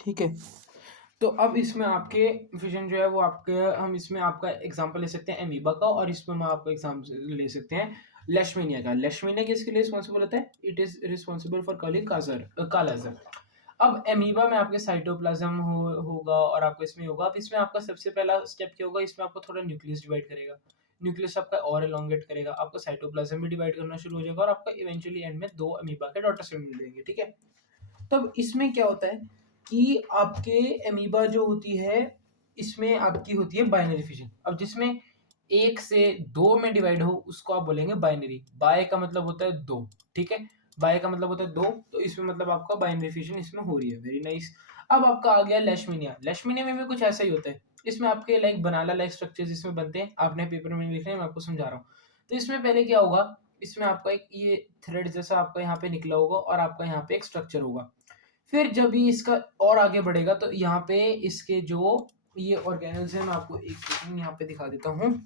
ठीक है। तो अब इसमें आपके विज़न जो है वो आपके हम इसमें आपका एग्ज़ाम्पल ले सकते हैं अमीबा का और इसमें हम आपका एग्ज़ाम्पल ले सकते हैं लेशमीनिया का। लेशमीनिया किसके लिए रिस्पॉन्सिबल होता है? It is responsible for calling काला ज़र। अब अमीबा में आपके साइटोप्लाज़्म होगा और आपको इसमें होगा। अब इसमें आपका सबसे पहला स्टेप क्या होगा? इसमें आपको थोड़ा न्यूक्लियस डिवाइड करेगा। न्यूक्लियस आपका और एलोंगेट करेगा। आपका साइटोप्लाज़्म भी डिवाइड करना शुरू हो जाएगा और आपका इवेंचुअली एंड में 2 अमीबा के डॉटर सेल मिल जाएँगे, ठीक है? तब इसमें क्या होता है कि आपके अमीबा जो होती है, इसमें आपकी होती है बाइनरी फिशन। अब जिसमें 1 से 2 में डिवाइड हो, उसको आप बोलेंगे बाइनरी। बाय का मतलब होता है 2, ठीक है? बाय का मतलब होता है 2, तो इसमें मतलब आपका बाइनरी फिशन इसमें हो रही है। Very nice. अब आपका आ गया लेशमीनिया। लेशमीनिया में भी कुछ ऐसा ही होता है। इसमें आपके लाइक बनाना लाइक स्ट्रक्चर्स इसमें बनते हैं। आपने पेपर में लिखे हैं, मैं आपको समझा रहा हूँ। तो इसमें पहले क्या होगा, इसमें आपका एक ये थ्रेड जैसा आपका यहाँ पे निकला होगा और आपका यहाँ पे एक स्ट्रक्चर होगा। फिर जब भी इसका और आगे बढ़ेगा तो यहाँ पे इसके जो ये ऑर्गेनल्स हैं, मैं आपको एक सेकंड यहाँ पे दिखा देता हूँ।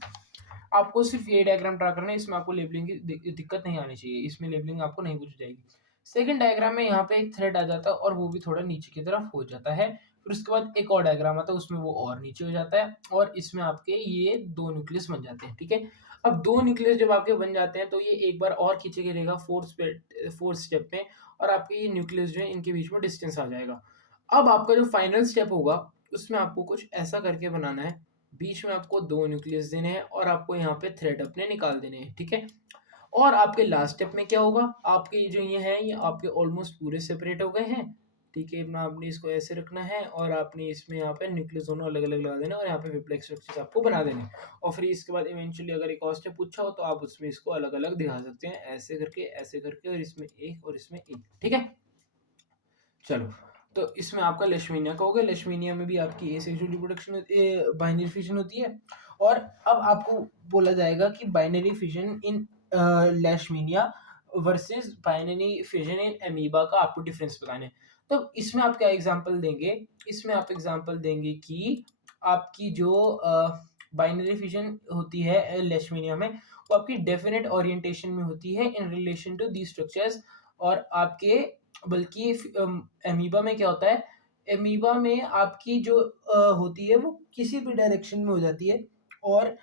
आपको सिर्फ ये डायग्राम ड्रा करना है, इसमें आपको लेबलिंग की दिक्कत नहीं आनी चाहिए, इसमें लेबलिंग आपको नहीं पूछी जाएगी। सेकंड डायग्राम में यहाँ पे एक थ्रेड आ जाता है और वो भी थोड़ा नीचे की तरफ हो जाता है। फिर उसके बाद एक और डायग्राम आता है, उसमें वो और नीचे हो जाता है और इसमें आपके ये 2 न्यूक्लियस बन जाते हैं, ठीक है? अब 2 न्यूक्लियस जब आपके बन जाते हैं तो ये एक बार और खींचे गिरेगा फोर्थ स्टेप में और आपके ये न्यूक्लियस जो है इनके बीच में डिस्टेंस आ जाएगा। अब आपका जो फाइनल स्टेप होगा उसमें आपको कुछ ऐसा करके बनाना है, बीच में आपको 2 न्यूक्लियस देने हैं और आपको यहाँ पे थ्रेड अपने निकाल देने हैं, ठीक है? और आपके लास्ट स्टेप में क्या होगा, आपके जो ये हैं ये आपके ऑलमोस्ट पूरे सेपरेट हो गए हैं, ठीक है? ना आपने इसको ऐसे रखना है और आपने इसमें यहाँ पे न्यूक्लियस दोनों अलग-अलग लगा देना और यहाँ पे विप्लेक्स स्ट्रक्चर्स आपको बना देने हैं। और फिर इसके बाद इवेंचुअली अगर एक और स्टेप पूछा हो तो आप उसमें इसको अलग-अलग दिखा सकते हैं, ऐसे करके और इसमें एक और इसमें एक, ठीक है? चलो, तो इसमें आपका लेशमीनिया का हो गया। लेशमीनिया में भी आपकी एसेक्सुअल रिप्रोडक्शन बाइनरी फिशन होती है और अब आपको बोला जाएगा कि binary fission in Leishmania versus binary fission in amoeba का आपको डिफरेंस बताना है। तो इसमें आप क्या एग्जांपल देंगे? इसमें आप एग्जांपल देंगे कि आपकी जो बाइनरी फिशन होती है लेशमीनिया में, वो आपकी डेफिनिट ओरिएंटेशन में होती है in relation to these structures और आपके बल्कि अमीबा में क्या होता है, अमीबा में आपकी जो होती है वो किसी भी डायरेक्शन में हो जाती है और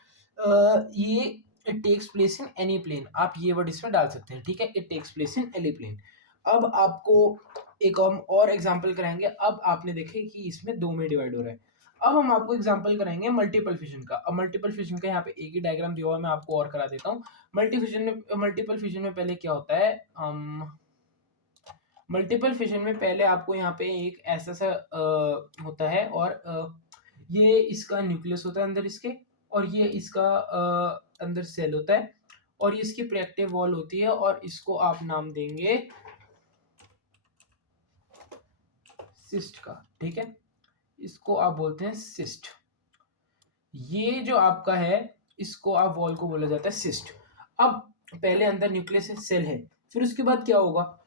ये it takes place in any plane. आप ये वर्ड इसमें डाल सकते हैं, ठीक है? It takes place in any plane. अब आपको एक हम और एग्जांपल कराएंगे। अब आपने देखे कि इसमें 2 में डिवाइड हो रहा है। अब हम आपको एग्जांपल कराएंगे मल्टीपल फिशन का। अब मल्टीपल फिशन का यहाँ पे एक ही डायग्राम दिया हुआ है, मैं आपको और करा देता हूँ। मल्टीपल फिशन में पहले क्या होता है, मल्टीपल फिशन में पहले आपको यहाँ पे एक ऐसा सा होता है और ये इसका न्यूक्लियस होता है अंदर इसके और ये इसका अंदर सेल होता है और ये इसकी प्रोएक्टिव वॉल होती है और इसको आप नाम देंगे सिस्ट का, ठीक है? इसको आप बोलते हैं सिस्ट। ये जो आपका है इसको आप वॉल को बोला जाता है सिस्ट। अब पहले अंदर न्यूक्लियस सेल है, फिर उसके बाद क्या होगा,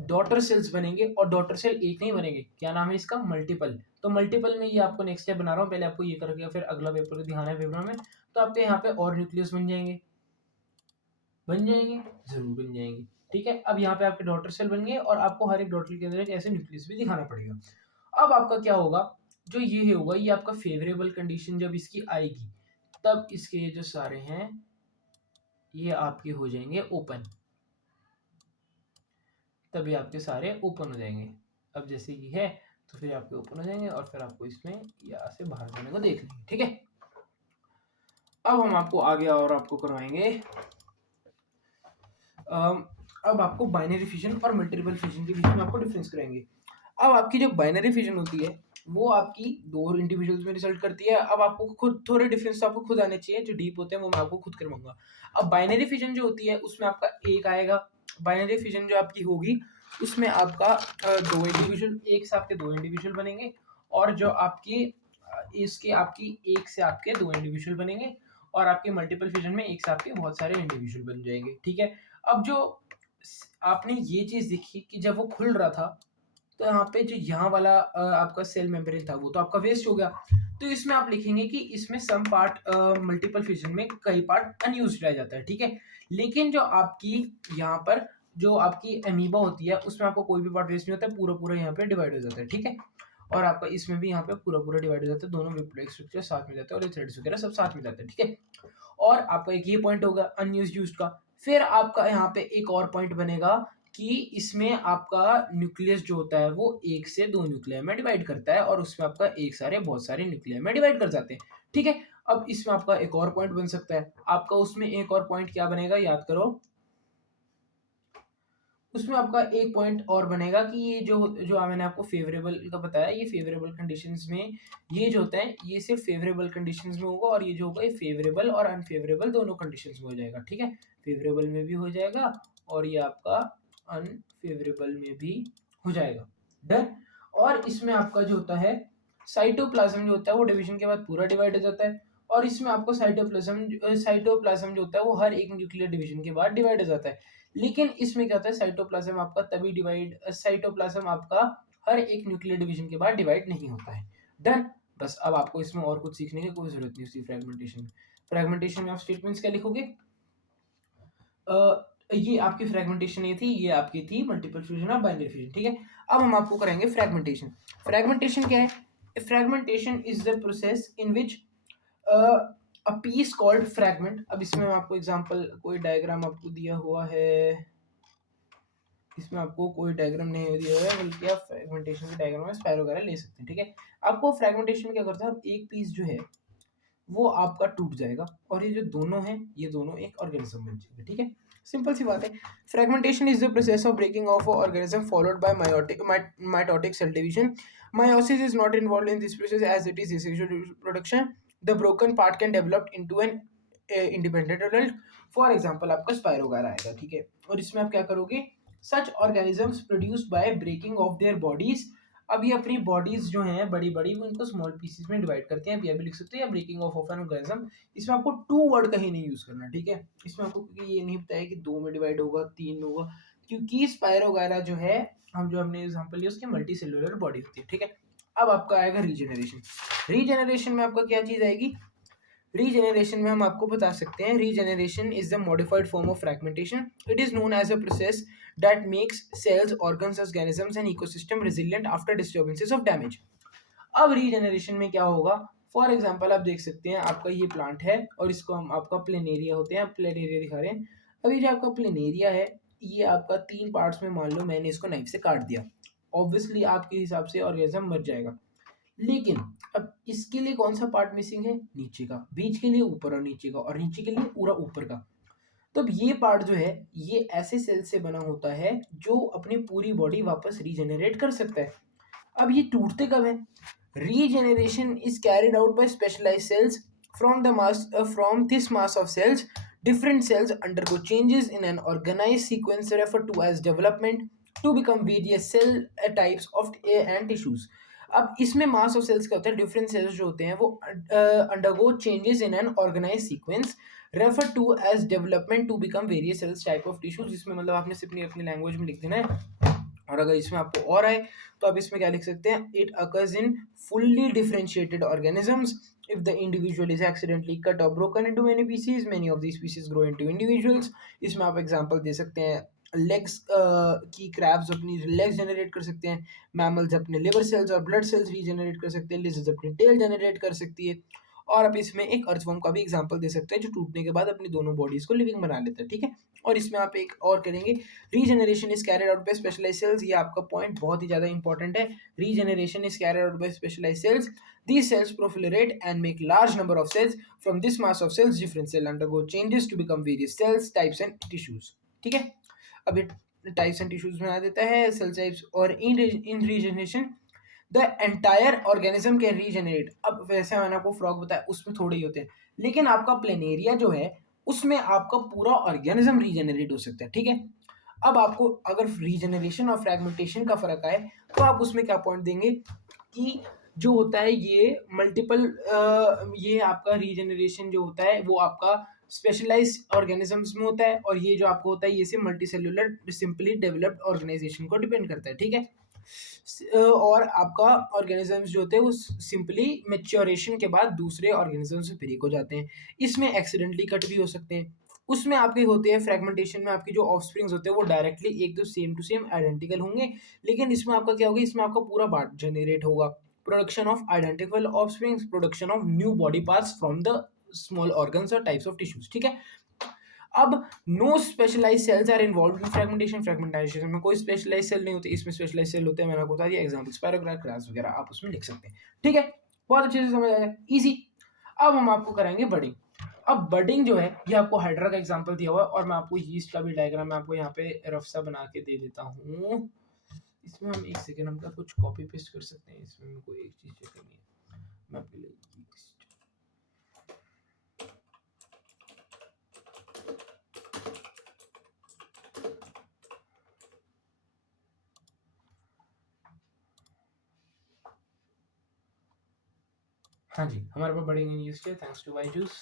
डॉटर सेल्स बनेंगे और डॉटर सेल एक नहीं बनेंगे, क्या नाम है इसका, मल्टीपल। तो मल्टीपल में ये आपको नेक्स्ट स्टेप बना रहा हूँ, पहले आपको ये करके फिर अगला पेपर दिखाना है पेपर में। तो आपके यहाँ पे और न्यूक्लियस बन जाएंगे, जरूर बन जाएंगे, ठीक है? अब यहाँ पे आपके डॉटर सेल बन गए और आपको हर एक डॉटर के अंदर एक ऐसे न्यूक्लियस भी दिखाना पड़ेगा। अब आपका क्या होगा, जो ये होगा ये आपका फेवरेबल कंडीशन जब इसकी आएगी तब इसके जो सारे हैं ये आपके हो जाएंगे ओपन, तभी आपके सारे ओपन हो जाएंगे। अब जैसे ये है तो फिर आपके ओपन हो जाएंगे और फिर आपको इसमें यहाँ से बाहर जाने को देख लेंगे, ठीक है? अब हम आपको आगे और आपको करवाएंगे अब आपको बाइनरी फिशन और मल्टीपल फिशन के बीच में आपको डिफरेंस कराएंगे। अब आपकी जो बाइनरी फिशन होती है वो आपकी 2 इंडिविजुअल्स में रिजल्ट करती है। अब आपको खुद थोड़े डिफरेंस तो आपको खुद आने चाहिए, जो डीप होते हैं वो मैं आपको खुद करवाऊंगा। अब बाइनरी फिशन जो होती है उसमें आपका एक आएगा, बाइनरी फिशन जो आपकी होगी उसमें आपका 2 इंडिविजुअल, एक से आपके 2 इंडिविजुअल बनेंगे और जो आपकी इसके आपकी एक से आपके 2 इंडिविजुअल बनेंगे और आपके मल्टीपल फिशन में एक से आपके बहुत सारे इंडिविजुअल बन जाएंगे, ठीक है? अब जो आपने ये चीज देखी कि जब वो खुल रहा था तो यहाँ पे जो यहाँ वाला आपका सेल मेम्ब्रेन था वो तो आपका वेस्ट हो गया। तो इसमें आप लिखेंगे कि इसमें सम पार्ट मल्टीपल फिशन में कई पार्ट अनयूज्ड रह जाता है, ठीक है? लेकिन जो आपकी यहाँ पर जो आपकी अमीबा होती है उसमें आपको कोई भी पार्ट वेस्ट नहीं होता है, पूरा पूरा यहाँ पे डिवाइड हो जाता है, ठीक है? और आपका इसमें भी यहाँ पे पूरा डिवाइड हो जाता है, दोनों न्यूक्लियोटाइड स्ट्रक्चर साथ में जाते हैं और ये थ्रेड्स वगैरह सब साथ में जाते हैं, ठीक है। और आपका एक ये पॉइंट होगा अनयूज्ड का। फिर आपका यहाँ पे एक और पॉइंट बनेगा कि इसमें आपका न्यूक्लियस जो होता है वो 1 से 2 न्यूक्लियर में डिवाइड करता है और उसमें आपका एक सारे बहुत सारे न्यूक्लियर में डिवाइड कर जाते हैं, ठीक है। अब इसमें आपका एक और पॉइंट बन सकता है, आपका उसमें एक और पॉइंट क्या बनेगा याद करो, उसमें आपका एक पॉइंट और बनेगा कि ये जो जो मैंने आपको फेवरेबल का बताया, ये फेवरेबल कंडीशंस में ये जो होता है ये सिर्फ फेवरेबल कंडीशंस में होगा, और ये जो होगा ये फेवरेबल और अनफेवरेबल दोनों कंडीशंस में हो जाएगा, ठीक है। फेवरेबल में भी हो जाएगा और ये आपका अनफेवरेबल में भी हो जाएगा, डन। और इसमें आपका जो होता है साइटोप्लाज्म जो होता है वो डिवीजन के बाद पूरा डिवाइड हो जाता है, और इसमें आपको साइटोप्लाज्म जो होता है वो हर एक न्यूक्लियर डिवीजन के बाद डिवाइड हो जाता है। लेकिन इसमें क्या होता है साइटोप्लाज्म आपका तभी साइटोप्लाज्म आपका हर एक न्यूक्लियर डिवीजन के बाद डिवाइड नहीं होता है, डन। बस अब आपको इसमें और कुछ सीखने की कोई जरूरत नहीं होती। फ्रेगमेंटेशन में आप स्टेटमेंट्स क्या लिखोगे, ये आपकी फ्रेगमेंटेशन ये थी, ये आपकी थी मल्टीपल फ्यूजन और बाइनरी फ्यूजन, ठीक है। अब हम आपको कराएंगे फ्रेगमेंटेशन। फ्रेगमेंटेशन क्या है, fragmentation is the process in which a piece called fragment. अब इसमें मैं आपको एग्जांपल कोई डायग्राम आपको दिया हुआ है, इसमें आपको कोई डायग्राम नहीं दिया हुआ है, बल्कि आप फ्रैगमेंटेशन के डायग्राम में स्पाइर वगैरह ले सकते हैं, ठीक है। आपको फ्रैगमेंटेशन में क्या करता है, एक पीस जो है वो आपका टूट जाएगा और ये जो दोनों हैं ये दोनों एक ऑर्गेनिज्म बन जाएंगे, ठीक है। सिंपल सी बात है। Fragmentation is the process of breaking of organism followed by mitotic cell division. Meiosis is not involved in this process as it is asexual reproduction. The broken part can develop into an independent adult. For example आपका स्पाइरोगारा आएगा, ठीक है। और इसमें आप क्या करोगे, such organisms produced by breaking of their bodies। अब ये अपनी बॉडीज जो हैं बड़ी बड़ी वो इनको स्मॉल पीसेस में डिवाइड करते हैं, भी लिख सकते हैं या ब्रेकिंग ऑफ एन ऑर्गेनिज्म। इसमें आपको टू वर्ड कहीं नहीं यूज करना, ठीक है। इसमें आपको क्योंकि ये नहीं बताया कि 2 में डिवाइड होगा 3 होगा, क्योंकि स्पाइरोगारा जो है हमने एग्जांपल लिया उसकी मल्टी सेलुलर बॉडी होती है, ठीक है। अब आपका आएगा रीजेनरेशन। रीजेनरेशन में आपका क्या चीज आएगी, रीजेनरेशन में हम आपको बता सकते हैं regeneration is the modified form of fragmentation. It is known as a process that makes cells organs organisms and ecosystem resilient after disturbances of damage. अब रीजेनरेशन में क्या होगा, फॉर एग्जांपल आप देख सकते हैं आपका ये प्लांट है और इसको हम आपका प्लेन एरिया होते हैं, प्लेन एरिया दिखा रहे हैं। अभी जो आपका प्लेन एरिया है ये आपका 3 पार्ट्स में मान लो मैंने इसको नाइफ से काट दिया, ऑब्वियसली आपके हिसाब से ऑर्गेनिज्म मर जाएगा। लेकिन अब इसके लिए कौन सा पार्ट मिसिंग है, नीचे का, बीच के लिए ऊपर और नीचे का, और नीचे के लिए पूरा ऊपर का। तो अब ये पार्ट जो है ये ऐसे सेल से बना होता है जो अपनी पूरी बॉडी वापस रीजेनरेट कर सकता है। अब ये टूटते कब है, regeneration is carried out by specialised cells from this mass of cells. Different cells undergo changes in an organized sequence referred to as development to become various cell types of and tissues. अब इसमें mass of sales क्या होता है, different cells जो होते हैं वो undergo changes in an organise sequence refer to as development to become various cells type of tissues. जिसमें मतलब आपने सिर्फ अपनी लैंग्वेज में लिख देना है, और अगर इसमें आपको और आए तो आप इसमें क्या लिख सकते हैं, it occurs in fully differentiated organisms if the individual is accidentally cut or broken into many pieces, many of these pieces grow into individuals। इसमें आप एग्जांपल दे सकते हैं लेग्स की, क्रैब्स अपनी लेग्स जनरेट कर सकते हैं, मैमल्स अपने लिवर सेल्स और ब्लड सेल्स रीजनरेट कर सकते हैं, लिजर्ड्स अपनी टेल जनरेट कर सकती है, और आप इसमें एक अर्थवर्म का भी एग्जांपल दे सकते हैं जो टूटने के बाद अपनी दोनों बॉडीज को लिविंग बना लेता है, ठीक है। और इसमें आप एक और करेंगे, regeneration is carried out by specialised cells. ये आपका पॉइंट बहुत ही ज्यादा इंपॉर्टेंट है, regeneration is carried out by specialised cells. These cells proliferate and make large number of cells. From this mass of cells, different cells undergo changes to become various cells, types and tissues. ठीक है, अब ये types and tissues बना देता है cell types. और in regeneration the entire organism can regenerate. अब वैसे मैंने आपको फ्रॉग बताया उसमें थोड़े ही होते हैं, लेकिन आपका प्लेनेरिया जो है उसमें आपका पूरा ऑर्गेनिज्म रीजनरेट हो सकता है, ठीक है। अब आपको अगर रीजनरेशन और फ्रैगमेंटेशन का फर्क आए तो आप उसमें क्या पॉइंट देंगे कि जो होता है ये मल्टीपल ये आपका रीजनरेशन जो होता है वो आपका स्पेशलाइज ऑर्गेनिजम्स में होता है, और ये जो आपको होता है ये सिर्फ multi cellular simply developed organisation को डिपेंड करता है, ठीक है। और आपका ऑर्गेनिजम्स जो होते हैं वो सिंपली मेच्योरेशन के बाद दूसरे ऑर्गेनिजम्स से ब्रेक हो जाते हैं। इसमें एक्सीडेंटली कट भी हो सकते हैं, उसमें आपके होते हैं फ्रेगमेंटेशन में आपकी जो ऑफस्प्रिंग्स होते हैं वो डायरेक्टली एक तो सेम टू सेम आइडेंटिकल होंगे, लेकिन इसमें आपका क्या होगा, इसमें आपका पूरा पार्ट जनरेट होगा, production of identical offsprings, production of new body parts from the small organs और टाइप्स ऑफ टिश्यूज, ठीक है। अब no specialise cells are involve in fragmentation, fragmentation में कोई स्पेशलाइज सेल नहीं होती, इसमें स्पेशलाइज सेल होते हैं, मैंने आपको बता दिया एग्जांपल स्पाइरोग्राफ ग्रास वगैरह आप उसमें लिख सकते हैं, ठीक है। बहुत अच्छे से समझ आया, इजी। अब हम आपको कराएंगे बडिंग। अब बडिंग जो है ये आपको हाइड्रा का एग्जांपल दिया हुआ है, और मैं आपको यीस्ट का भी डायग्राम मैं आपको यहाँ पे रफ सा बना के दे देता हूँ। इसमें हम एक सेकेंड हम कुछ कॉपी पेस्ट कर सकते हैं, इसमें मेरे को एक चीज चेक करनी है। मैं आपके लिए हाँ जी, हमारे पास बडिंग इन यीस्ट है थैंक्स टू बायजूस।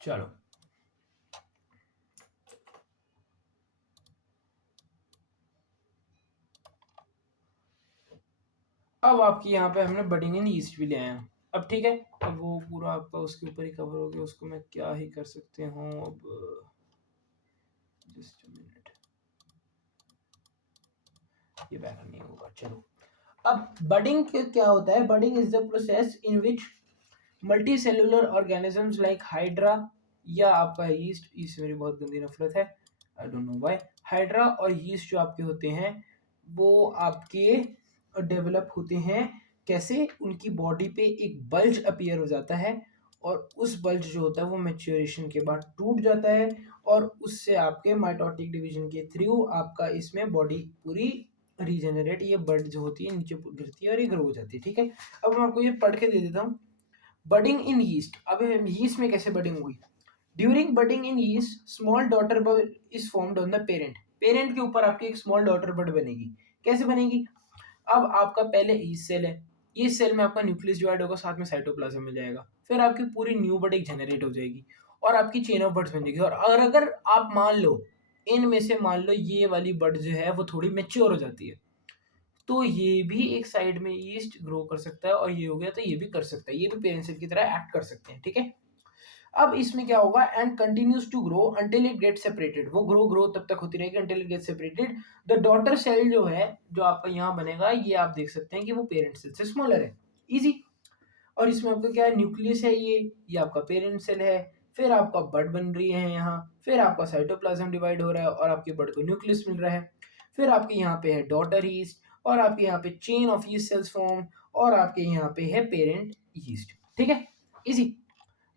चलो अब आपकी यहाँ पे हमने बडिंग इन यीस्ट भी ले आए हैं। अब ठीक है, अब वो पूरा आपका उसके ऊपर ही कवर हो गया, उसको मैं क्या ही कर सकते हूँ अब, जस्ट अ मिनट, ये बैक नहीं होगा। चलो अब बडिंग क्या होता है, budding is the process in which multi cellular organisms like hydra या आपका यीस्ट, इससे मेरी बहुत गंदी नफरत है, I don't know why, hydra और यीस्ट जो आपके होते हैं वो आपके डेवलप होते हैं कैसे, उनकी बॉडी पे एक बल्ज अपीयर हो जाता है, और उस बल्ज जो होता है वो मैच्योरेशन के बाद टूट जाता है, और उससे आपके माइटोटिक डिवीजन के थ्रू आपका इसमें बॉडी पूरी रीजेनरेट, ये बर्ड जो होती है नीचे गिरती है और ये ग्रो हो जाती है, ठीक है। अब मैं आपको ये पढ़ के दे देता हूँ। बडिंग इन यीस्ट, अब यीस्ट में कैसे बडिंग हुई, during budding in yeast small daughter bud is formed on the parent, parent के ऊपर आपकी एक स्मॉल डॉटर बड बनेगी। कैसे बनेगी, अब आपका पहले यीस्ट सेल है, यीस्ट सेल में आपका न्यूक्लियस डिवाइड होगा, साथ में साइटोप्लाज्म मिल जाएगा, फिर आपकी पूरी न्यू बड एक जनरेट हो जाएगी, और आपकी चेन ऑफ बर्ड्स बन जाएगी। और अगर आप मान लो इनमें से मान लो ये वाली बर्ड जो है वो थोड़ी मेच्योर हो जाती है, तो ये भी एक साइड में यीस्ट ग्रो कर सकता है, और ये हो गया तो ये भी कर सकता है, ये भी पेरेंट सेल की तरह एक्ट कर सकते हैं, ठीक है। अब इसमें क्या होगा, and continues to grow until it get separated, वो ग्रो तब तक होती रहेगी until it get separated. The daughter cell जो है जो आपका यहाँ बनेगा, ये आप देख सकते हैं कि वो पेरेंट सेल से स्मॉलर है, इजी। और इसमें आपका क्या है, न्यूक्लियस है, ये आपका पेरेंट सेल है, फिर आपका बड बन रही है यहाँ, फिर आपका साइटोप्लाज्म डिवाइड हो रहा है और आपके बड को न्यूक्लियस मिल रहा है, फिर आपके यहाँ पे है डॉटर ईस्ट, और आपके यहाँ पे chain of yeast cells form, और आपके यहाँ पे है पेरेंट यीस्ट, ठीक है, इजी।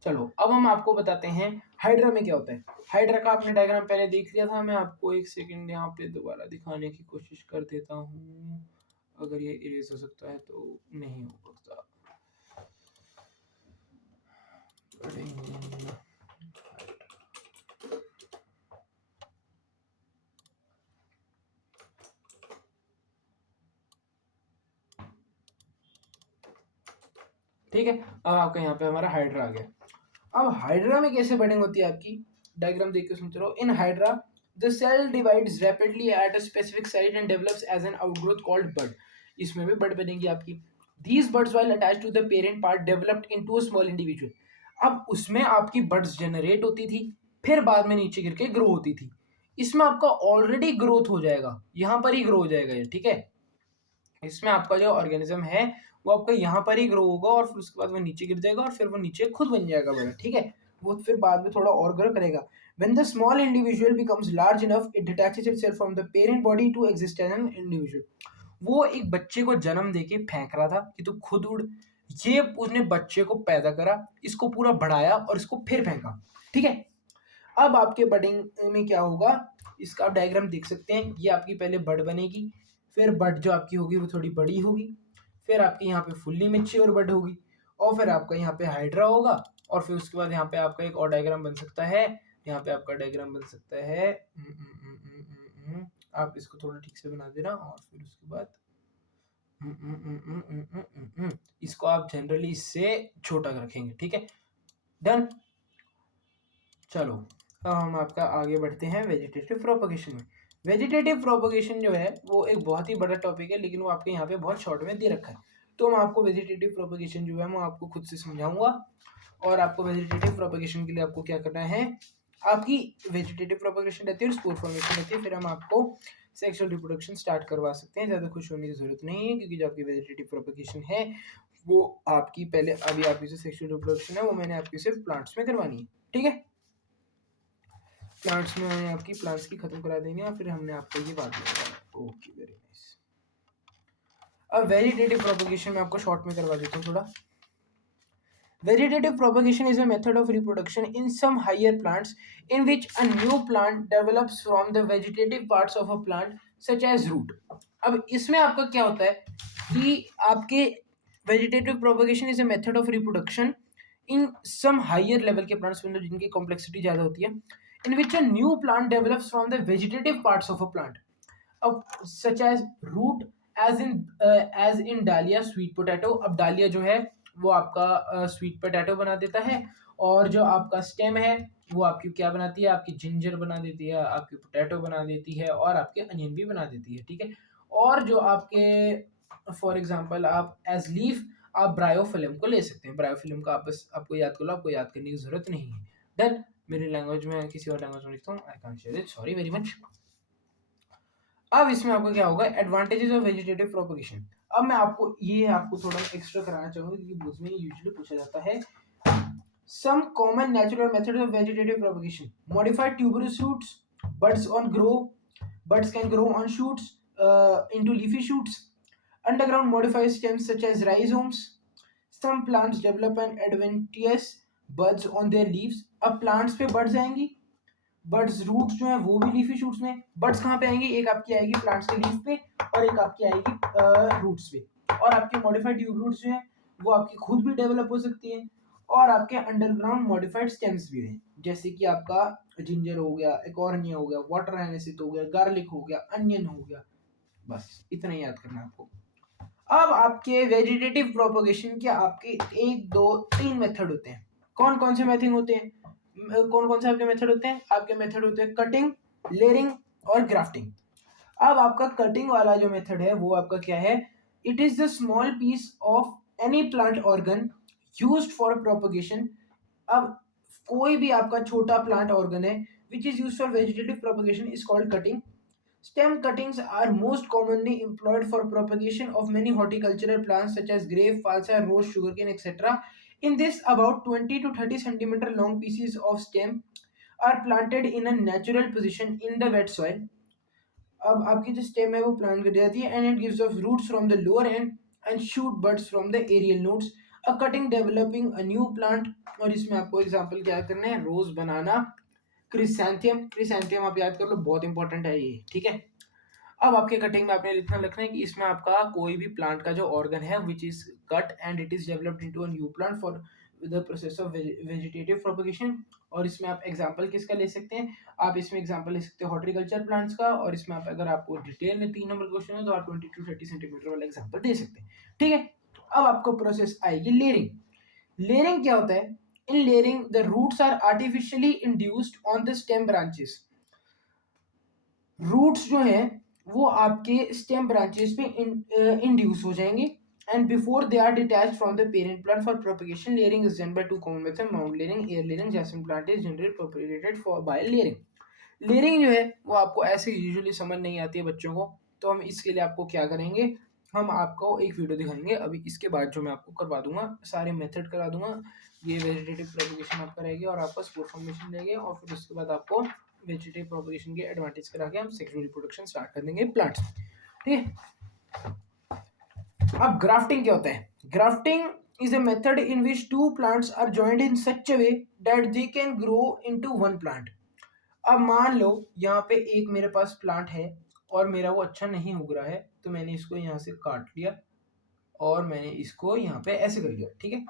चलो अब हम आपको बताते हैं हाइड्रा में क्या होता है। हाइड्रा का आपने डायग्राम पहले देख लिया था, मैं आपको एक सेकंड यहाँ पे दोबारा दिखाने की कोशिश कर देता हूँ, अगर ये इरेज हो सकता है तो, नहीं हो सकता। ठीक है, अब आपका यहाँ पे हमारा हाइड्रा आ गया। अब हाइड्रा में कैसे बडिंग होती है आपकी, डायग्राम देख के सुनते रहो। In Hydra the cell divides rapidly at a specific site and develops as an outgrowth called bud, इसमें भी बड बनेगी आपकी। These buds while attached to the parent part developed into a small individual, अब उसमें आपकी buds generate होती थी, फिर बाद में नीचे गिर के ग्रो होती थी, इसमें आपका ऑलरेडी ग्रोथ हो जाएगा, यहाँ पर ही ग्रो हो जाएगा ये, ठीक है। इसमें आपका जो ऑर्गेनिज्म है वो आपका यहाँ पर ही ग्रो होगा, और फिर उसके बाद वो नीचे गिर जाएगा, और फिर वो नीचे खुद बन जाएगा बड़ा, ठीक है। वो फिर बाद में थोड़ा और ग्रो करेगा। When the small individual becomes large enough, it detaches itself from the parent body to exist as an individual. वो एक बच्चे को जन्म देके फेंक रहा था कि तू खुद उड़, ये उसने बच्चे को पैदा करा, इसको पूरा बढ़ाया और इसको फिर फेंका, ठीक है। अब आपके बडिंग में क्या होगा, इसका आप डायग्राम देख सकते हैं, ये आपकी पहले बड बनेगी, फिर बड जो आपकी होगी वो थोड़ी बड़ी होगी, फिर आपकी यहाँ पे फुल्ली मैच्योर बड होगी, और फिर आपका यहाँ पे हाइड्रा होगा, और फिर उसके बाद यहाँ पे आपका एक और डायग्राम बन सकता है, यहाँ पे आपका डायग्राम बन सकता है, आप इसको थोड़ा ठीक से बना देना, और फिर उसके बाद इसको आप जनरली इससे छोटा रखेंगे, ठीक है, डन। चलो अब हम आपका आगे बढ़ते हैं वेजिटेटिव प्रोपगेशन में। वेजिटेटिव प्रोपगेशन जो है वो एक बहुत ही बड़ा टॉपिक है, लेकिन वो आपके यहाँ पे बहुत शॉर्ट में दे रखा है, तो मैं आपको वेजिटेटिव प्रोपगेशन जो है मैं आपको खुद से समझाऊंगा। और आपको वेजिटेटिव प्रोपगेशन के लिए आपको क्या करना है, आपकी वेजिटेटिव प्रोपगेशन रहती है और स्पोर फॉर्मेशन रहती है, फिर हम आपको सेक्सुअल रिप्रोडक्शन स्टार्ट करवा सकते हैं। ज़्यादा खुश होने की जरूरत नहीं है, क्योंकि जो आपकी वेजिटेटिव प्रोपगेशन है वो आपकी पहले अभी आपकी जो सेक्सुअल रिप्रोडक्शन है वो मैंने आपकी सिर्फ प्लांट्स में करवानी है, ठीक है। प्लांट्स में मैंने आपकी प्लांट्स की खत्म करा देंगे और फिर हमने आपको ये बात बताया। Okay, very nice. अब वेजिटेटिव प्रोपगेशन में आपको शॉर्ट में करवा देता हूँ थोड़ा। Vegetative propagation is a method of reproduction in some higher plants in which a new plant develops from the vegetative parts of a plant such as root. अब इसमें आपका क्या होता है कि आपके vegetative propagation is a method of reproduction in some higher level के plants, मतलब जिनकी complexity ज़्यादा होती है, in which a new plant develops from the vegetative parts of a plant, such as root, as in डालिया sweet potato. अब डालिया जो है वो आपका स्वीट पोटैटो बना देता है, और जो आपका स्टेम है वो आपकी क्या बनाती है, आपकी जिंजर बना देती है, आपकी पोटैटो बना देती है, और आपके अनियन भी बना देती है, ठीक है। और जो आपके फॉर एग्जांपल आप एज लीफ आप ब्रायोफिल्म को ले सकते हैं। ब्रायोफिल्म का आप बस आपको याद कर लो, आपको याद करने की जरूरत नहीं है। डन। मेरी लैंग्वेज में किसी और लैंग्वेज में लिखता हूँ, I can't share it, sorry very much. अब इसमें आपको क्या होगा, एडवांटेजेस ऑफ वेजिटेटिव प्रोपगेशन। अब मैं आपको थोड़ा एक्स्ट्रा कराना चाहूंगा, क्योंकि बुक्स में यूजुअली पूछा जाता है। Some common natural methods of vegetative propagation: modified tuberous shoots, buds can grow on shoots into leafy shoots, underground modified stems such as rhizomes. Some plants develop an adventitious buds on their leaves. अब plants पे buds आएंगी, birds roots जो है वो भी leafy shoots में। Birds कहाँ पे आएंगी, एक आपकी आएगी प्लांट्स के लीफ पे और एक आपकी आएगी रूट्स पे। और आपके मॉडिफाइड ट्यूब रूट्स जो है वो आपकी खुद भी डेवलप हो सकती है, और आपके अंडरग्राउंड मॉडिफाइड स्टेम्स भी हैं, जैसे कि आपका जिंजर हो गया, एकॉर्निया हो गया, वाटर एनेसिस हो गया, गार्लिक हो गया, अनियन हो गया। बस इतना ही याद करना है आपको। अब आपके वेजिटेटिव प्रोपगेशन के आपके 1 2 3 मेथड होते हैं। कौन कौन से मेथड होते हैं, कौन कौन से आपके मेथड होते हैं? आपके मेथड होते हैं कटिंग, लेयरिंग और ग्राफ्टिंग। अब आपका कटिंग वाला जो मेथड है वो आपका क्या है, it is the small piece of any plant organ used for propagation. अब कोई भी आपका छोटा प्लांट ऑर्गन है which is used for vegetative propagation is called cutting. Stem cuttings are most commonly employed for propagation of many horticultural plants such as grape, falsa, rose, sugarcane, etc. In this, about 20 to 30 centimeter long pieces of stem are planted in a natural position in the wet soil. अब आपकी जो stem है वो plant कर दी जाती है, and it gives off roots from the lower end and shoot buds from the aerial nodes. A cutting developing a new plant, और इसमें आपको एग्जांपल क्या करना है, रोज, बनाना, क्रिसैंथियम। क्रिसैंथियम आप याद कर लो, बहुत इंपॉर्टेंट है ये, ठीक है। अब आपके कटिंग में आपने इतना लिखना है कि इसमें आपका कोई भी प्लांट का जो ऑर्गन है which is cut and it is developed into a new plant for the process of vegetative propagation. और इसमें आप एग्जांपल किसका ले सकते हैं, आप इसमें एग्जांपल ले सकते हैं हॉर्टिकल्चर प्लांट्स का, और इसमें आप अगर आपको डिटेल में 3 नंबर क्वेश्चन है तो आप 20 to 30 सेंटीमीटर वाला एग्जांपल दे सकते हैं, ठीक है। अब आपको प्रोसेस आएगी लेयरिंग। लेयरिंग क्या होता है, in layering the roots are artificially induced on the stem branches. Roots जो है वो आपके स्टेम ब्रांचेस पे इंड्यूस हो जाएंगे, and before they are detached from the parent plant for propagation. Layering is done by 2 common method, mount layering, air layering. Jasmine plant is generally propagated for by layering. Layering जो है वो आपको ऐसे usually समझ नहीं आती है बच्चों को, तो हम इसके लिए आपको क्या करेंगे, हम आपको एक वीडियो दिखाएंगे अभी इसके बाद, जो मैं आपको करवा दूंगा, सारे मेथड करा दूंगा। ये वेजिटेटिव प्रोपगेशन आपका रहेगी और आपका स्पोर फॉर्मेशन रहेगा, और फिर उसके बाद आपको वेजिटेटिव प्रोपगेशन के एडवांटेज करा के हम सेक्सुअल रिप्रोडक्शन स्टार्ट कर देंगे प्लांट्स, ठीक है। अब ग्राफ्टिंग क्या होता है, grafting is a method in which two plants are joined in such a way that they can grow into one plant. अब मान लो यहाँ पे एक मेरे पास प्लांट है और मेरा वो अच्छा नहीं उग रहा है, तो मैंने इसको यहाँ से काट लिया और मैंने इसको यहाँ पे ऐसे कर लिया, ठीक है।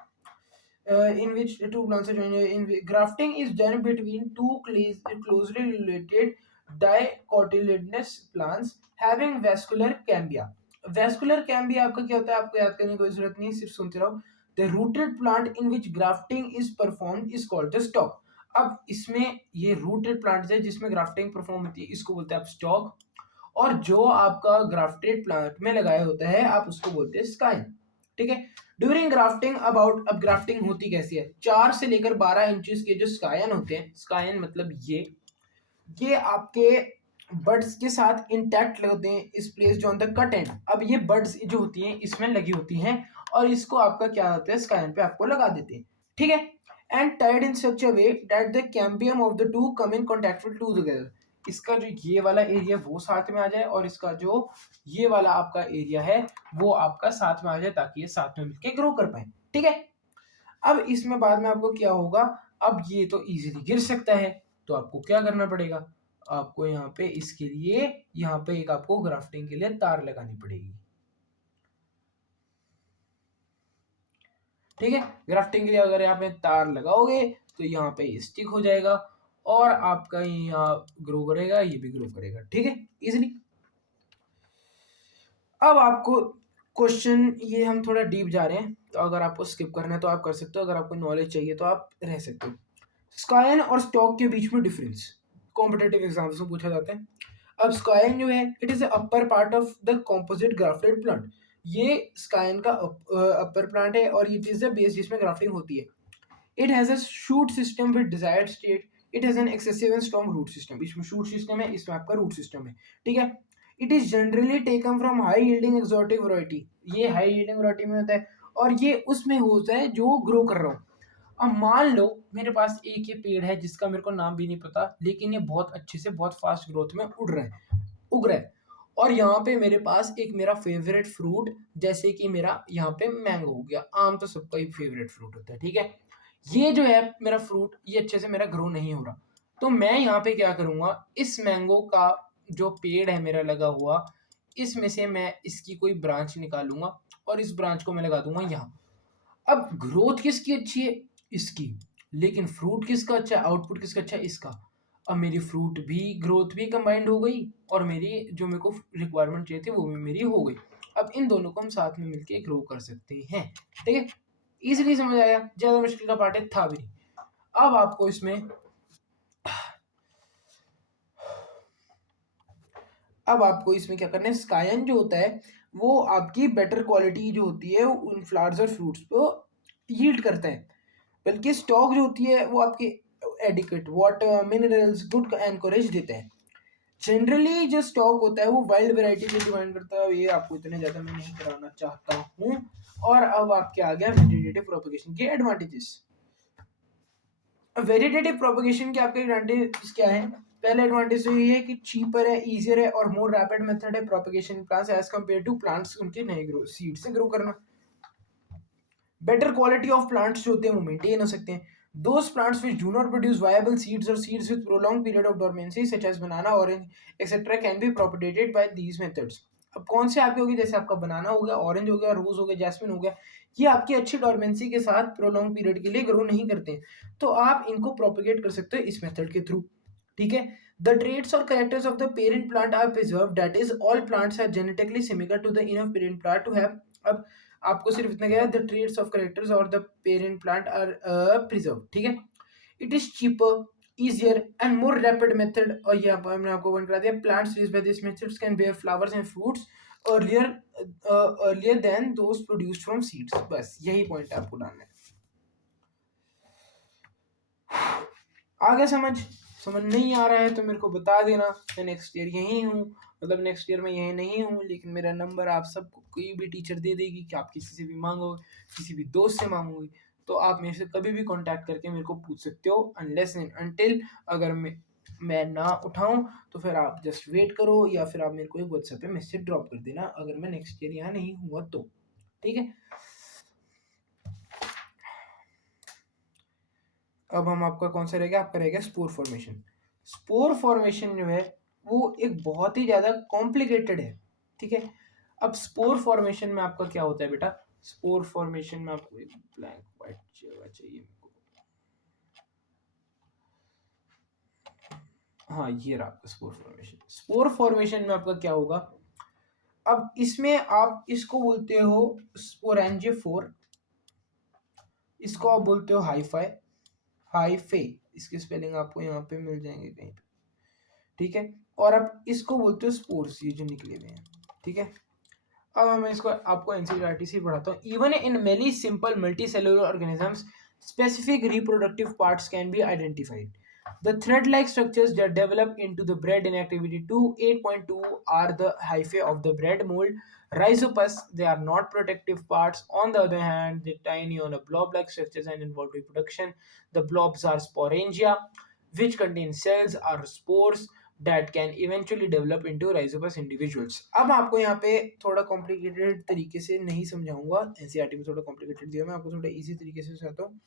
In which two plants are joined. In grafting is done between two closely related dicotyledonous plants having vascular cambia. Vascular cambia आपका क्या होता है, आपको याद करने की कोई जरूरत नहीं, सिर्फ सुनते रहो। The rooted plant in which grafting is performed is called the stalk. अब इसमें ये rooted plants है जिसमें grafting perform होती है, इसको बोलते हैं आप stalk। और जो आपका grafted plant में लगाया होता है आप उसको बोलते हैं स्काइन, ठीक है। ड्यूरिंग ग्राफ्टिंग अब ग्राफ्टिंग होती कैसी है, 4 से लेकर 12 इंचेस के जो स्कायन होते हैं, स्कायन मतलब ये आपके बड्स के साथ इंटैक्ट होते हैं इस place on the cut and. अब ये बड्स जो होती हैं इसमें लगी होती हैं और इसको आपका क्या होता है स्कायन पे आपको लगा देते हैं, ठीक है। And tied in such a way that the cambium of the two come in contact with two together. इसका जो ये वाला एरिया वो साथ में आ जाए और इसका जो ये वाला आपका एरिया है वो आपका साथ में आ जाए ताकि ये साथ में मिलकर ग्रो कर पाए, ठीक है। अब इसमें बाद में आपको क्या होगा, अब ये तो इजीली गिर सकता है, तो आपको क्या करना पड़ेगा, आपको यहाँ पे इसके लिए यहाँ पे एक आपको ग्राफ्टिंग के लिए तार लगानी पड़ेगी, ठीक है। ग्राफ्टिंग के लिए अगर यहाँ पे तार लगाओगे तो यहाँ पे स्टिक हो जाएगा और आपका यहाँ ग्रो करेगा, ये भी ग्रो करेगा, ठीक है, इजिली। अब आपको क्वेश्चन ये हम थोड़ा डीप जा रहे हैं, तो अगर आपको स्किप करना है तो आप कर सकते हो, अगर आपको नॉलेज चाहिए तो आप रह सकते हो। स्कायन और स्टॉक के बीच में डिफरेंस कॉम्पिटेटिव एग्जाम्स में पूछा जाता है। अब स्कायन जो है it is upper part of the composite grafted plant. ये स्कायन का अपर प्लांट है और इट इज द बेस जिसमें ग्राफ्टिंग होती है। It has a shoot system with desired state, it has an excessive and strong root system. इसमें shoot system है, इसमें आपका रूट सिस्टम है, ठीक है। It is generally taken from high yielding exotic variety, ये हाई यील्डिंग वैरायटी में होता है और ये उसमें होता है जो ग्रो कर रहा हूँ। अब मान लो मेरे पास एक ये पेड़ है जिसका मेरे को नाम भी नहीं पता, लेकिन ये बहुत अच्छे से बहुत फास्ट ग्रोथ में उग रहा है और यहाँ पे मेरे पास एक मेरा फेवरेट फ्रूट जैसे कि मेरा यहाँ पे मैंगो हो गया, आम तो सबका ही फेवरेट फ्रूट होता है, ठीक है। ये जो है मेरा फ्रूट ये अच्छे से मेरा ग्रो नहीं हो रहा, तो मैं यहाँ पे क्या करूँगा, इस मैंगो का जो पेड़ है मेरा लगा हुआ, इसमें से मैं इसकी कोई ब्रांच निकालूंगा और इस ब्रांच को मैं लगा दूंगा यहाँ। अब ग्रोथ किसकी अच्छी है, इसकी, लेकिन फ्रूट किसका अच्छा है, आउटपुट किसका अच्छा है, इसका। अब मेरी फ्रूट भी ग्रोथ भी कंबाइंड हो गई और मेरी जो मेरे को रिक्वायरमेंट चाहिए थी वो भी मेरी हो गई। अब इन दोनों को हम साथ में मिलके ग्रो कर सकते हैं, ठीक है। इजीली समझ आया, ज्यादा मुश्किल का पार्ट है था भी नहीं। अब आपको इसमें क्या करना है, स्कायन जो होता है वो आपकी बेटर क्वालिटी जो होती है उन फ्लावर्स और फ्रूट्स को यील्ड करता है, बल्कि स्टॉक जो होती है वो आपके adequate water minerals good encourage देते हैं। जनरली जो स्टॉक होता है वो वाइल्ड वैरायटी पे डिपेंड करता है, ये आपको इतने ज्यादा मैं नहीं कराना चाहता हूँ। और अब आपके आ गया वेजिटेटिव प्रोपगेशन के एडवांटेजेस। वेजिटेटिव प्रोपगेशन के आपके एडवांटेज क्या है, पहला एडवांटेज तो ये है कि चीपर है, इजियर है और मोर रैपिड मेथड है propagation plants as compare to plants उनके नए ग्रो सीड से ग्रो करना। बेटर क्वालिटी ऑफ प्लांट्स जो होते हैं वो मेंटेन हो सकते हैं। Those plants which do not produce viable seeds or seeds with prolonged period of dormancy such as banana, orange, etc. can be propagated by these methods. अब कौन से आपके हो गए, जैसे आपका बनाना हो गया, ऑरेंज हो गया, रोज हो गया, जैस्मिन हो गया, ये आपकी अच्छी डॉर्मेंसी के साथ प्रोलॉन्ग पीरियड के लिए ग्रो नहीं करते हैं, तो आप इनको प्रोपेगेट कर सकते हो इस मेथड के थ्रू, ठीक है। The traits or characters of the parent plant are preserved, that is all plants are genetically similar to the enough parent plant to have। अब आपको सिर्फ इतना क्या है, द ट्रेड्स ऑफ कैरेक्टर्स और the parent plant are preserve, ठीक है। It is cheaper easier and more rapid method, और ये मैंने आपको वन करा दिया, plants raised by this methods can bear flowers and fruits earlier earlier than those produced from seeds। बस यही पॉइंट आपको डालना है। आगे समझ नहीं आ रहा है तो मेरे को बता देना, मैं नेक्स्ट ईयर यही हूँ, मतलब नेक्स्ट ईयर में यही नहीं हूँ, लेकिन मेरा नंबर आप सबको कोई भी टीचर दे देगी कि आप किसी से भी मांगोगे, किसी भी दोस्त से मांगोगे, तो आप मेरे से कभी भी कांटेक्ट करके मेरे को पूछ सकते हो, अनलेस एंड अनटिल अगर मैं ना उठाऊं तो फिर आप जस्ट वेट करो या फिर आप मेरे को एक व्हाट्सएप पे मैसेज ड्रॉप कर देना अगर मैं नेक्स्ट ईयर यहाँ नहीं हुआ तो, ठीक है। अब हम आपका कौन सा रहेगा, आपका रहेगा स्पोर फॉर्मेशन। स्पोर फॉर्मेशन जो है वो एक बहुत ही ज़्यादा कॉम्प्लिकेटेड है, ठीक है। अब स्पोर फॉर्मेशन में आपका क्या होता है बेटा, स्पोर फॉर्मेशन में आपको एक ब्लैंक व्हाइट जगह चाहिए मेरे को, हाँ ये रहा आपका स्पोर फॉर्मेशन। स्पोर फॉर्मेशन में आपका क्या होगा, अब इसमें आप इसको बोलते हो स्पोरेंजियोफोर, इसको आप बोलते हो हाईफे, इसके स्पेलिंग आपको यहाँ पे मिल जाएंगे कहीं पे, ठीक है। और आप इसको बोलते हो स्पोर्स, ये जो निकले हुए हैं, ठीक है। अब मैं इसको आपको एनसीईआरटी से पढ़ाता हूँ. Even in many simple multicellular organisms specific reproductive parts can be identified. The thread-like structures that develop into the bread in activity 2.8.2 are the hyphae of the bread mold. Rhizopus, they are not protective parts. On the other hand, they tiny on a blob-like structures and involve reproduction. The blobs are sporangia, which contain cells or spores that can eventually develop into rhizopus individuals. अब आपको यहाँ पे थोड़ा complicated तरीके से नहीं समझाऊंगा, NCERT में थोड़ा कॉम्प्लिकेटेड दिया, मैं आपको थोड़ा इजी तरीके से समझाता हूँ.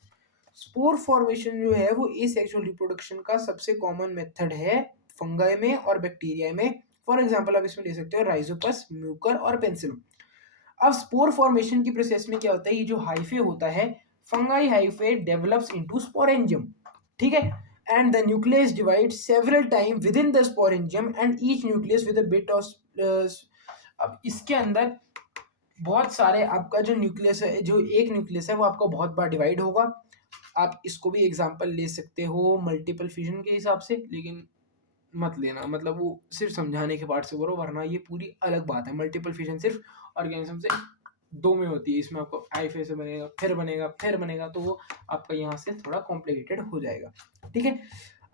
स्पोर फॉर्मेशन जो है वो एसेक्सुअल रिप्रोडक्शन का सबसे कॉमन मेथड है फंगाई में और बैक्टीरिया में. फॉर एग्जांपल आप इसमें ले सकते हो राइजोपस, म्यूकर और पेंसिलम. अब स्पोर फॉर्मेशन की प्रोसेस में क्या होता है, ये जो हाइफे होता है, fungi hyphae develops into sporangium, ठीक है, and the nucleus divides several times within the sporangium and each nucleus with a bit of अब इसके अंदर बहुत सारे आपका जो न्यूक्लियस है, जो एक न्यूक्लियस है वो आपका बहुत बार डिवाइड होगा. आप इसको भी एग्जांपल ले सकते हो मल्टीपल फिजन के हिसाब से, लेकिन मत लेना, मतलब वो सिर्फ समझाने के पार्ट से करो, वरना ये पूरी अलग बात है. मल्टीपल फिजन सिर्फ ऑर्गेनिज्म से दो में होती है, इसमें आपको हाइफे से बनेगा, फिर बनेगा, तो वो आपका यहाँ से थोड़ा कॉम्प्लिकेटेड हो जाएगा, ठीक है.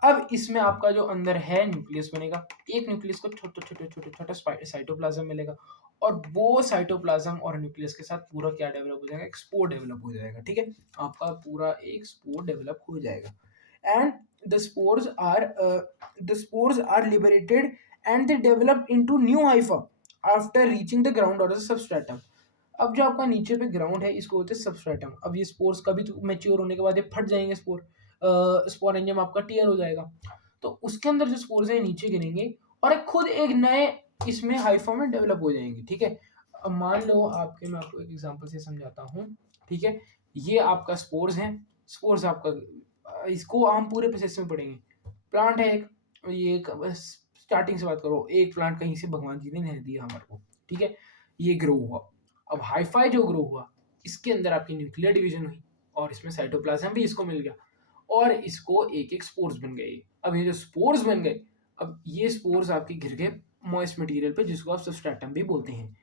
अब इसमें आपका जो अंदर है न्यूक्लियस बनेगा, एक न्यूक्लियस को छोटा साइटोप्लाज्म मिलेगा, और वो साइटोप्लाज्म और न्यूक्लियस के साथ पूरा क्या डेवलप हो जाएगा, एक स्पोर डेवलप हो जाएगा, ठीक है. आपका पूरा एक स्पोर डेवलप हो जाएगा. And the spores are liberated and they develop into new hypha after reaching the ground or the substratum. अब जो आपका नीचे पे ग्राउंड है इसको होते हैं सबस्ट्रेटम. अब ये स्पोर्स कभी तो मैच्योर होने के बाद ये फट जाएंगे, स्पोरेंजियम आपका टीयर हो जाएगा, तो उसके अंदर जो स्पोर्स है नीचे गिरेंगे और खुद एक नए इसमें हाइफा में डेवलप हो जाएंगे, ठीक है. अब मान लो आपके, मैं आपको एक एग्जांपल से समझाता हूँ, ठीक है. ये आपका स्पोर्स हैं, स्पोर्स आपका, इसको हम पूरे प्रोसेस में पढ़ेंगे. प्लांट है एक, ये एक, स्टार्टिंग से बात करो, एक प्लांट कहीं से भगवान जी ने नहीं दिया हमारे को, ठीक है. ये ग्रो हुआ, अब हाइफाई जो ग्रो हुआ, इसके अंदर आपकी न्यूक्लियर डिवीजन हुई और इसमें साइटोप्लाज्म भी इसको मिल गया और इसको एक एक स्पोर्स बन गए. अब ये जो स्पोर्स बन गए, अब ये स्पोर्स आपके घिर गए मॉइस्ट मटेरियल पे, जिसको आप सबस्ट्रेटम भी बोलते हैं.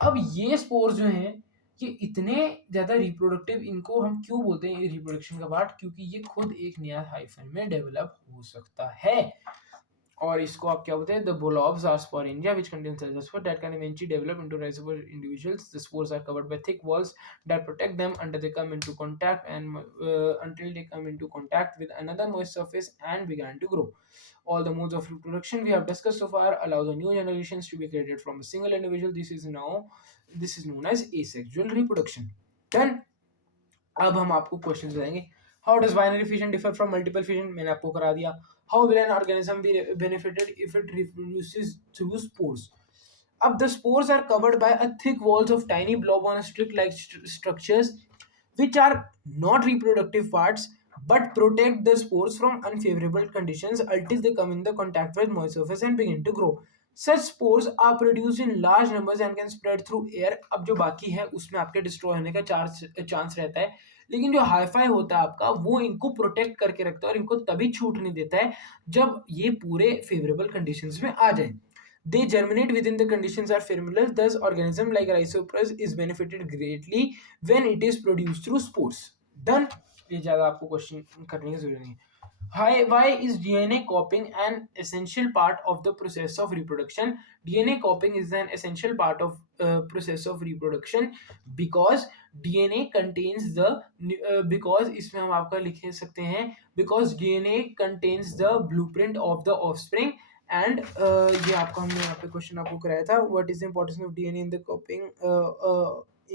अब ये स्पोर्स जो हैं ये इतने ज़्यादा रिप्रोडक्टिव, इनको हम क्यों बोलते हैं रिप्रोडक्शन का पार्ट, क्योंकि ये खुद एक नया हाइफन में डेवलप हो सकता है. और इसको आप क्या बोलते हैं, the blobs are sporangia which contain cells of spore that can eventually develop into rhizopod individuals. The spores are covered by thick walls that protect them until they come into contact with another moist surface and begin to grow. All the modes of reproduction we have discussed so far allow the new generations to be created from a single individual. This is known as asexual reproduction. Then अब हम आपको question बताएंगे. How does binary fission differ from multiple fission, मैंने आपको करा दिया. How will an organism be benefited if it reproduces through spores. अब the spores are covered by a thick walls of tiny blob on strict like structures which are not reproductive parts but protect the spores from unfavorable conditions until they come in the contact with moist surface and begin to grow. Such spores are produced in large numbers and can spread through air. अब जो बाकी है उसमें आपके destroy होने का chance रहता है, लेकिन जो हाईफाई होता है आपका वो इनको प्रोटेक्ट करके रखता है और इनको तभी छूट नहीं देता है जब ये पूरे फेवरेबल कंडीशंस में आ जाए. They germinate within the conditions are favorable. Thus, organism like Rhizopus is benefited greatly when it is produced through spores. Done. ये ज़्यादा आपको क्वेश्चन करने की जरूरत नहीं है. Why is DNA copying an essential part of the process of reproduction? DNA copying is an essential part of process of reproduction because DNA contains the because इसमें हम आपका लिख सकते हैं because DNA contains the blueprint of the offspring. And ये आपका हमने यहाँ पे क्वेश्चन आपको कराया था. What is the importance of DNA in the कॉपिंग,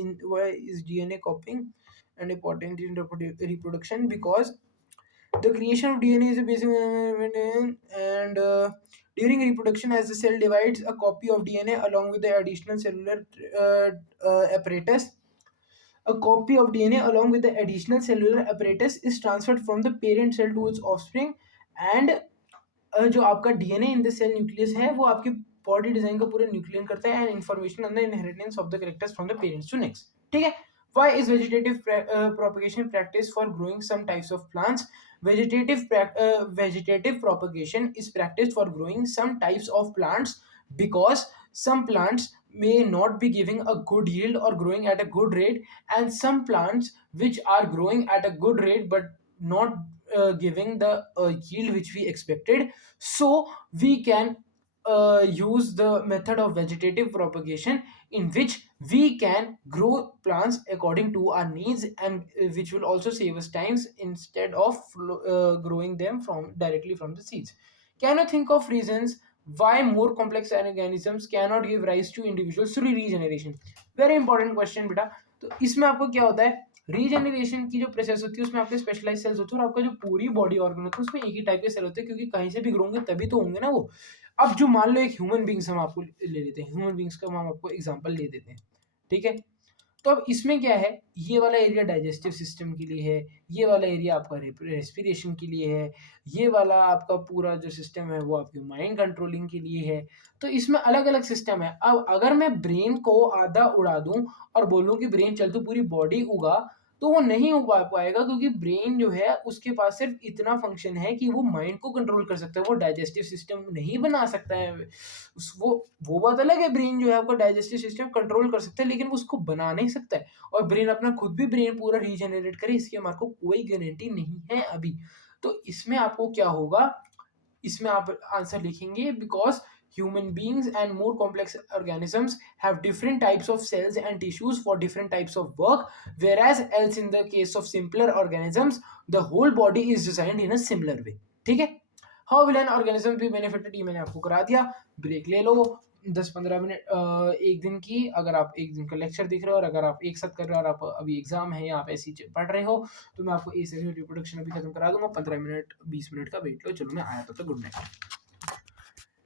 in why is DNA कॉपिंग and important in reproduction, because the creation of DNA is a basic and during reproduction as the cell divides, a copy of DNA along with the additional cellular apparatus is transferred from the parent cell to its offspring. And जो आपका DNA in the cell nucleus है वो आपकी body design का पूरा nucleon करता है and information on the inheritance of the characters from the parents to next, ठीक है. Why is vegetative propagation practiced for growing some types of plants? Vegetative propagation is practiced for growing some types of plants because some plants may not be giving a good yield or growing at a good rate, and some plants which are growing at a good rate but not giving the yield which we expected. So we can use the method of vegetative propagation, in which we can grow plants according to our needs, and which will also save us times instead of growing them from directly from the seeds. Can you think of reasons why more complex organisms cannot give rise to individuals through regeneration? Very important question बेटा। तो इसमें आपको क्या होता है, regeneration की जो process होती है उसमें आपके स्पेशलाइज सेल्स होते हैं, और आपका जो पूरी बॉडी ऑर्गन होता है उसमें एक ही टाइप के सेल होते हैं, क्योंकि कहीं से भी ग्रो होंगे तभी तो होंगे ना वो। अब जो मान लो एक ह्यूमन बींग्स हम आपको ले लेते हैं, ह्यूमन बींग्स का हम आपको एग्जांपल ले देते हैं, ठीक है। तो अब इसमें क्या है, ये वाला एरिया डाइजेस्टिव सिस्टम के लिए है, ये वाला एरिया आपका रेस्पिरेशन के लिए है, ये वाला आपका पूरा जो सिस्टम है वो आपके माइंड कंट्रोलिंग के लिए है। तो इसमें अलग अलग सिस्टम है। अब अगर मैं ब्रेन को आधा उड़ा दूं और बोलूं कि ब्रेन चल, तो पूरी बॉडी उगा, तो वो नहीं उगा पाएगा, क्योंकि ब्रेन जो है उसके पास सिर्फ इतना फंक्शन है कि वो माइंड को कंट्रोल कर सकता है, वो डाइजेस्टिव सिस्टम नहीं बना सकता है। वो बात अलग है, ब्रेन जो है आपका डाइजेस्टिव सिस्टम कंट्रोल कर सकता है, लेकिन वो उसको बना नहीं सकता है। और ब्रेन अपना खुद भी ब्रेन पूरा रीजनरेट करे, इसकी हमारे को कोई गारंटी नहीं है अभी। तो इसमें आपको क्या होगा, इसमें आप आंसर लिखेंगे, because human beings and more complex organisms have different types of cells and tissues for different types of work, whereas else in the case of simpler organisms the whole body is designed in a similar way। ठीक है। How will an organism be benefited, ये मैंने आपको करा दिया। Break ले लो 10-15 minute एक दिन की, अगर आप एक दिन का लेक्चर देख रहे हो, और अगर आप एक साथ कर रहे हो और आप अभी एग्जाम है या आप ऐसे ही पढ़ रहे हो, तो मैं आपको ए सेक्शन रिप्रोडक्शन अभी खत्म करा दूंगा। 15 मिनट 20 मिनट का वेट लो। चलो मैं आया, तो गुड नाइट।